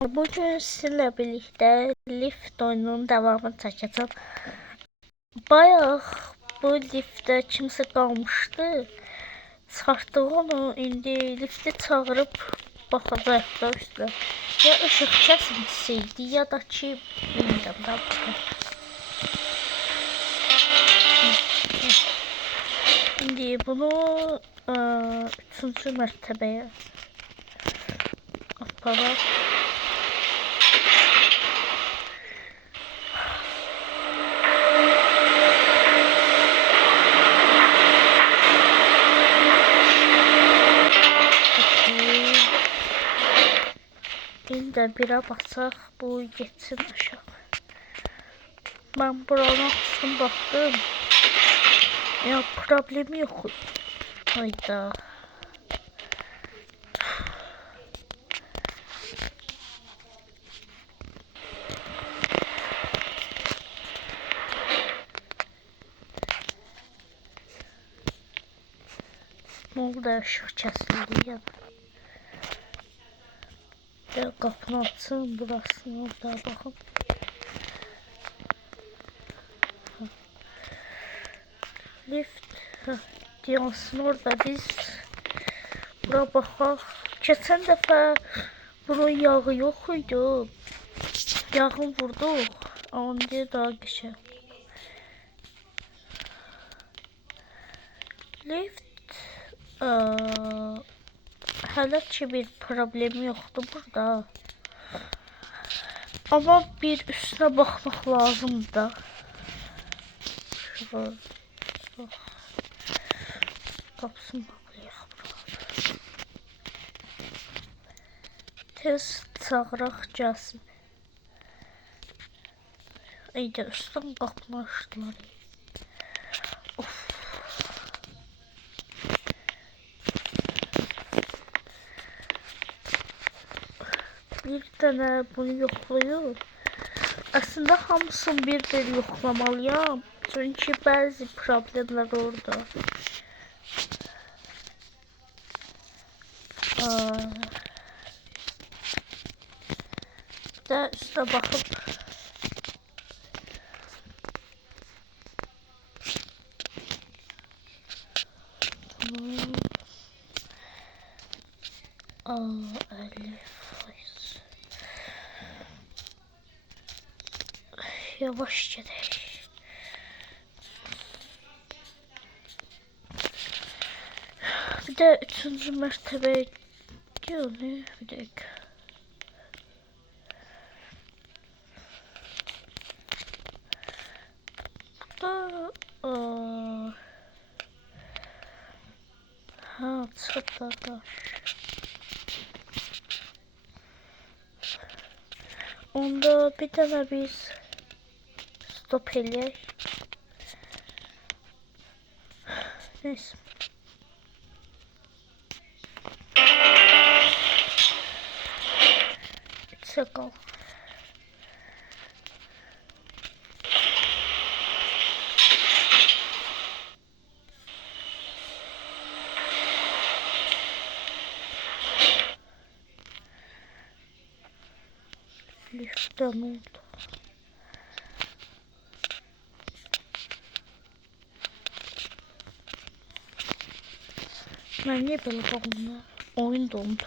Bugün sizinlə birlikdə lift oyununun devamını çəkəcəm. Bayaq bu liftdə kimsə qalmışdı. Çıxartdıq onu, indi lifti çağırıb baxacaq da üstə. Ya ışıq kəsintisi idi, ya da ki, bilmirəm da. İndi bunu 3-cü mərtəbəyə aparaq. İndi birə basaq, bu geçsin aşağı. Ben buranın açtım, baxdım. Ya problemi yok. Hayda. Ne oldu, ışık kesildi ya. Ya kapını açsın, burasını orada bakın. Lift diyorsun orada, biz bura baxaq. Keçən dəfə bunun yağı yox idi. Yağın vurduq. Onda daha geçer. Lift hələ ki bir problemi yoxdur burada. Ama bir üstüne bakmaq lazımdır da. Şurada kapısını bağlayaq burada. Tez çağıraq gəlsin. İyice üstten qapını açdılar. Of. Bir tane bunu yoxlayır. Aslında hamısını bir yoxlamalıyam. Çünkü bazı problemler orada. Bir de üstüne bakıp yavaş gidelim. Bir de 3. mertebe diyor ne? Bir dakika. Burada ha, çıkıplar. Onda bir tane biz stop eləyək. Neyse. Çakal. Liftten oldu. Ben niye böyle bakımda? Oyun dondu.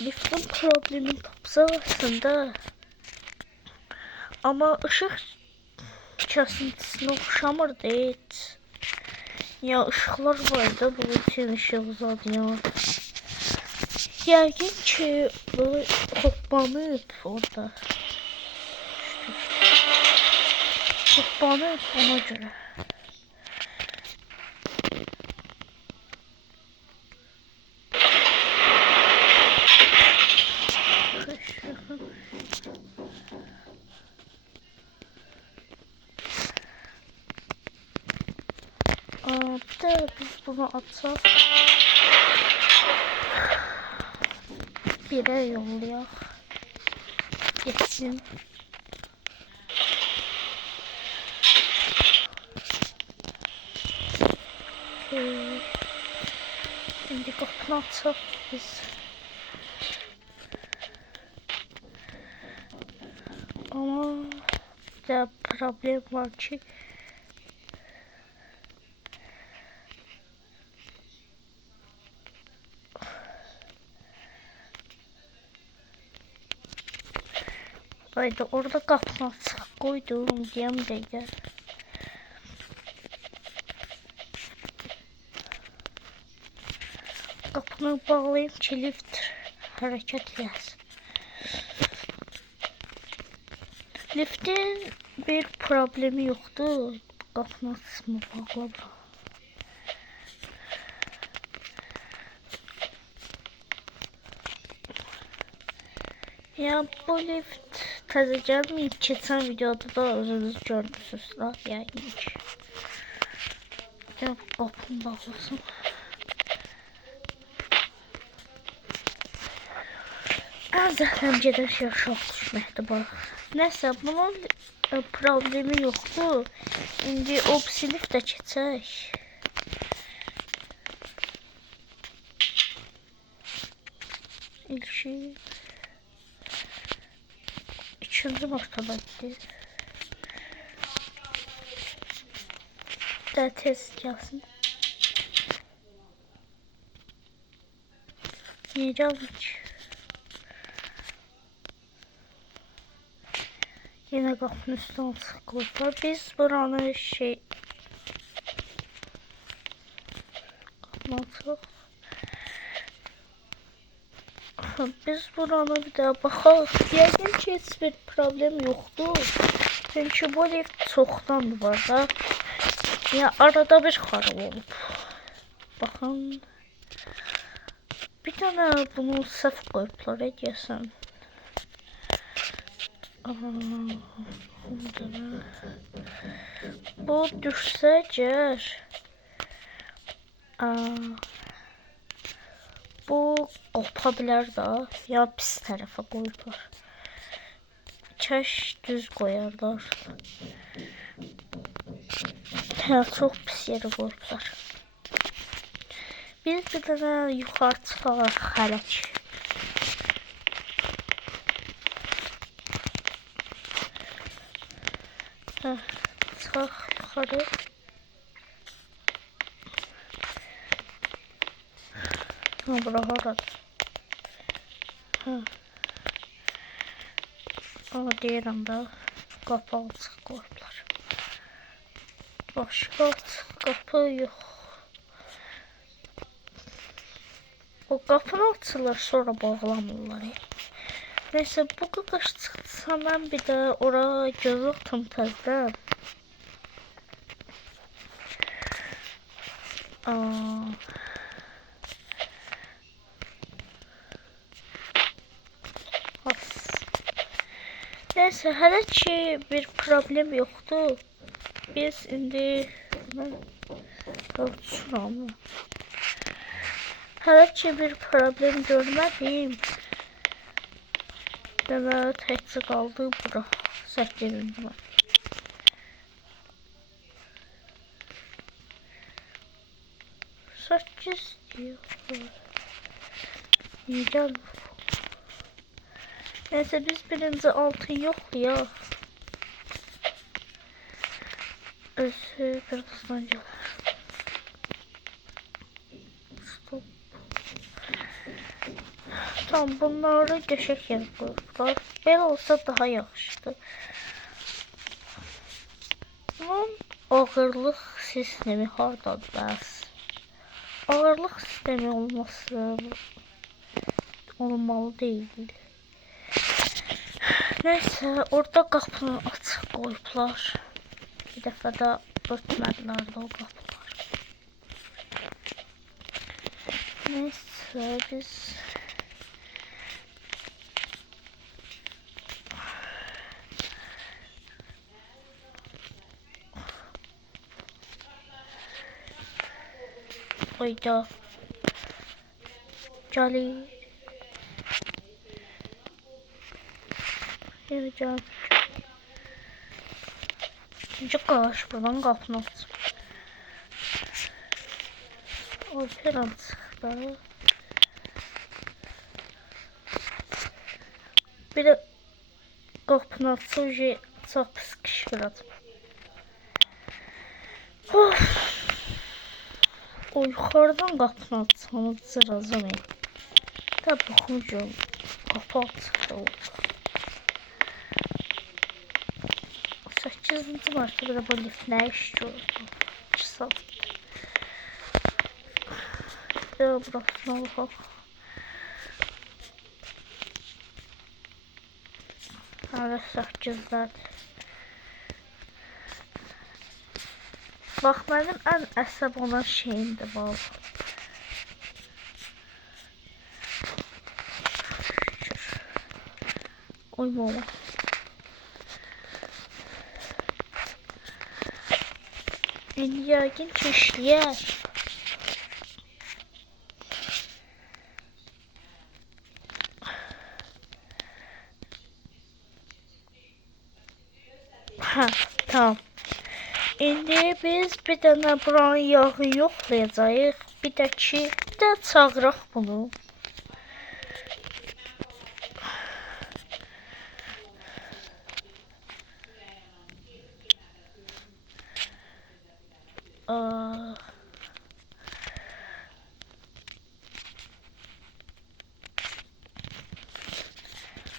Liftin problemin tapsa aslında. Ama ışık kesintisine oxşamırdı heç. Ya ışıklar vardı, bu için ışığı uzadı. Yəqin ki böyle hoplanıb orada. Hoplanıb ona göre. Bir de biz bunu atsak. Bire yollayaq. Geçsin. Şimdi qapını açaq. Biz ama bir de problem var ki haydi orada kapını açık koydum diyem de gel. Kapını bağlayayım ki lift hareket etsin. Liftin bir problemi yoktu. Kapını açısını bağladım. Ya bu lift təzəcən keçən videoda da özünüz görmüşsünüz da yəqin ki. Ya qapını bağlasın. Ən zəhləm şey şok düşməkdir bax. Nəsə bunun problemi yoxdur. İndi opsi lift də keçək. İlki ikinci martabaddır. Daha tez gəlsin. Niyə gəldik? Yine kapının üstüne tıklayıp biz buranı şey kapattık. Biz buranı bir daha bakalım. Yəqin ki heç bir problem yoktur. Çünkü bu lift çoxdan var da. Ya arada bir xarab olub. Baxın. Bir tane bunu səhv qoyublar deyəsən. Bu düşsə əgər bu qopa bilər də, ya pis tərəfə qoyublar. Kəş düz qoyarlar. Hə, çox pis yerə qoyublar. Biz bir dənə yuxarı çıxarıq xələk. Çıxaq yuxarı. Bura haradır? Ama deyirəm də qapı açıq qoyublar. Başqa qapı yox. O qapını açılır, sonra bağlamırlar. Neyse bu qaqaş çıxsa mən bir də ora göz atım təzdən. Neyse hələ ki bir problem yoktu. Biz indi ölçürəm. Hələ ki bir problem görmədim. Demə təkcə qaldı bura. 8-ci. Saçız diyor. Yiyeceğim. Neyse biz birinci altın yoxlayaq. Özü birazdan gəlir. Stop. Tamam, bunları qəşəng yerə qoyublar. Belə olsa daha yaxşıdır. Bunun ağırlıq sistemi hardadır bəs? Ağırlıq sistemi olması olmalı değil. Neyse orada qapını açıq qoyublar. Bir dəfə də örtmədilər də o qapılar. Neyse biz oyda gəlir. Yiyeceğim. İkinci qalaş buradan qapını açım. Operan çıxdı. Bir de qapını açınca çox pis qışqıracam. Of. O yuxarıdan qapını açsanız cıracam. Da baxıncam qapı açıqda oldu. 8-ci mərtəbədə bu lift nə iş gördü? 2 saat. Bir də burasına baxaq. Hələ 8-dədir. Bax, mənim ən əsəb olan şeyimdir bu. Oy mama. İndi yəqin ki işləyər. Hə, tamam. İndi biz bir dənə buranın yağını yoxlayacağıq. Bir də çağıraq bunu.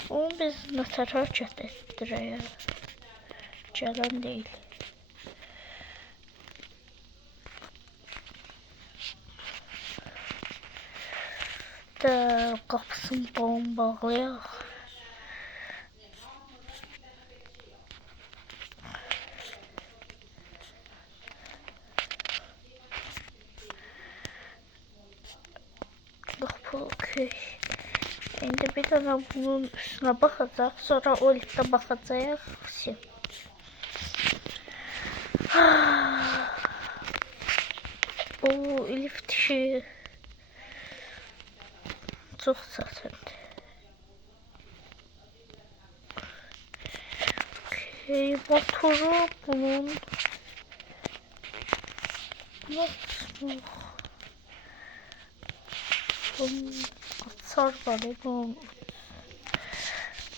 Onu biz nətər hərəkət etdirək. Gələn deyil. Qapısını bağlayaq. Qapı okey. İndi bir dənə bunun üstünə baxacaq. Sonra o liftə baxacaq. Все. Bu lift işi çox çətindir. Okay, motoru bunun açar var.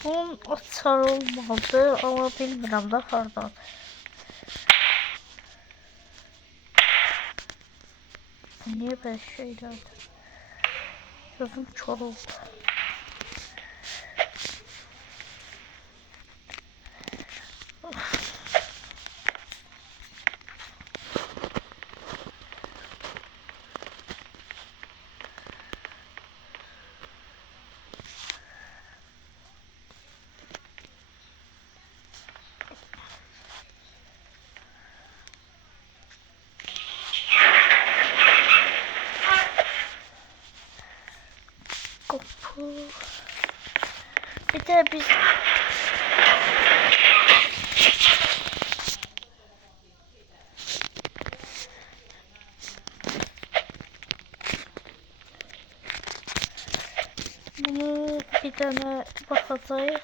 Bunun açar olmadı, ama bilmirəm də hardadır. Niye böyle şeylerdir? Gözüm kör oldu. Kapı. Bir de biz bunu bir tane bakacağız.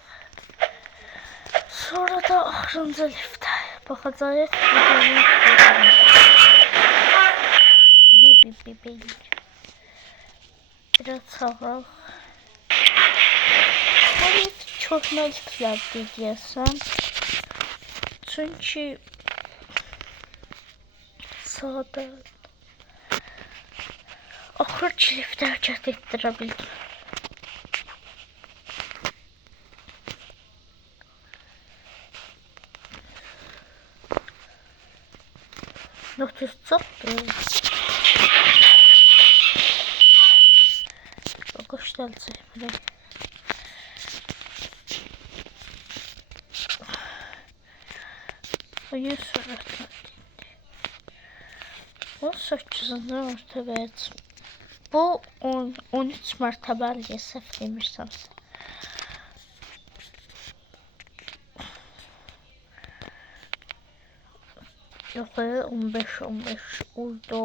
Sonra da axırıncı liftə baxacağız. Biraz çağıraq. Bu lift köhnə liftlərdir deyəsən. Çünki sadə axır ki liftə hərəkət etdirə bildim. Notus çatdı. Qoş dəlcək belə. Bu 100 sürətlə. 18-ci mərtəbəyə çıxmış. Bu 13 mərtəbəli səhv demişsəmsə. Yox, 15 oldu.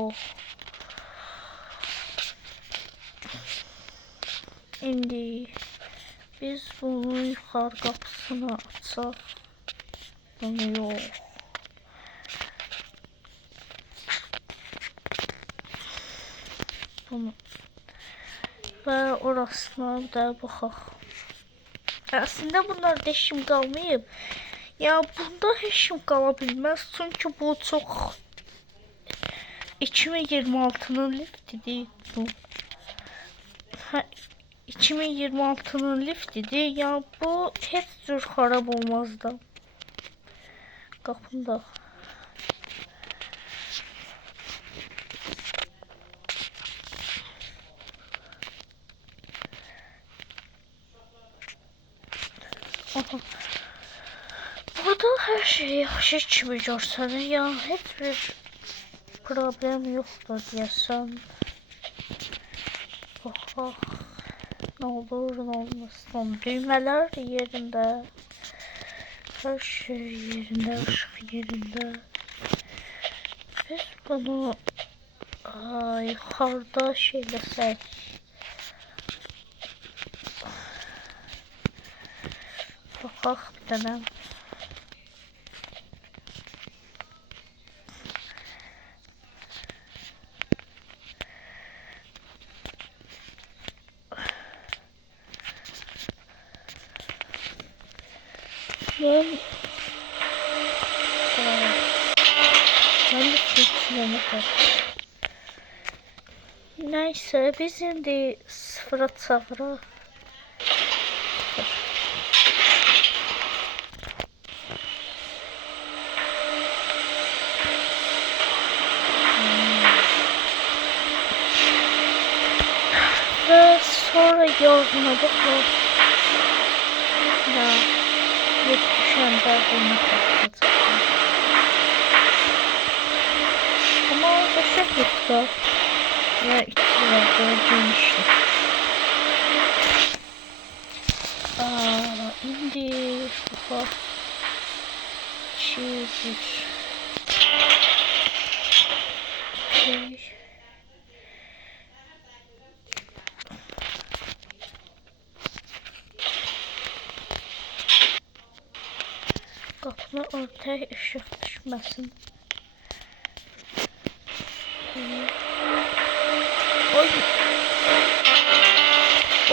İndi biz bunun yuxarı qapısını açaq. Bunu yox. Bunu. Və orasına da baxaq. Aslında bunlarda heç kim qalmayıb. Ya bunda heç kim qala bilməz. Çünki bu çox 2026'nın liftidir bu. 2026'nın liftidir. Ya bu heç cür xarab olmazdı. Qapında. Aha. Burada her şey yaxşı kimi görsənir. Ya heç bir problem yoxdur deyəsən. Baxaq. Ne olur, ne olmasın. Düğmeler yerində. Her şey yerində, ışıq yerində. Biz bunu yuxarıda şeyləsək. Baxaq bir dənə. Ben de seçiyorum. Neyse biz indi sıfıra çağıraq. Ve sonra yarına baxaq. Ya yok düşəndə bunu tapacaq. Ama qəşəng yoxdur. Ya içilərdə genişdir. İndi baxaq. Çizir. Okay. Qapını ortaya ışıq düşməsin. Oy.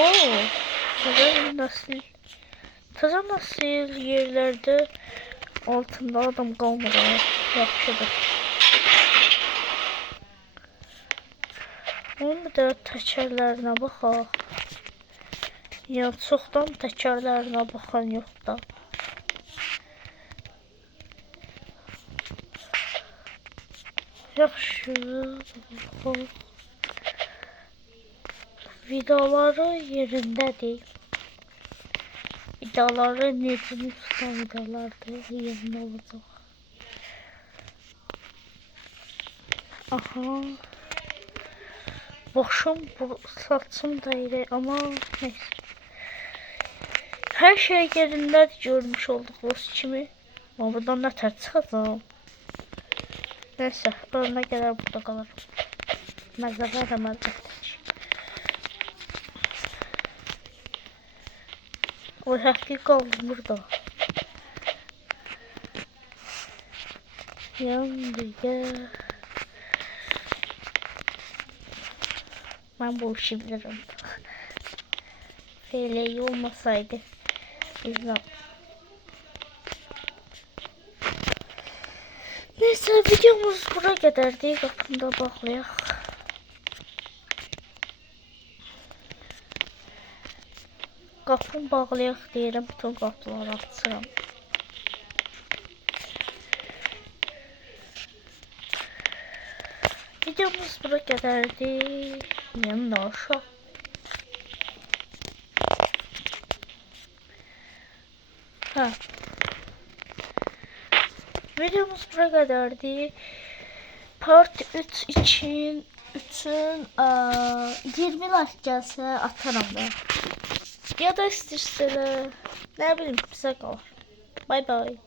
Oo. Təzə nəsil yerlərdə altında adam qalmır. Yaxşıdır. Onun bir də təkərlərinə baxaq. Ya çoxdan təkərlərinə baxan yox da. Yaxşı. Vidaları yerindədir. Vidaları necə tutan vidalardır yerində olacaq. Aha. Başım, saçım da iri ama neyse. Her şey yerində görmüş olduğunuz kimi. Ama buradan ne tər çıxacağım. Neyse, ölümə qədər burada qalırım. Məzəbə də məzəbə. O həqiqi qaldım burada. Yandı gel. Ben bu işi bilirim. FL'yi olmasaydı. İzlam. Neyse videomuz buraya kadardı. Qapında bağlayaq. Qapını bağlayaq deyirəm. Bütün qapıları açıram. Videomuz buraya kadardı. Yanında aşağı. Ha. Videomuz buraya kadardı. Part 3 için 20 like gelse atarım ben. Ya da isterse ne bileyim bize kalır. Bye bye.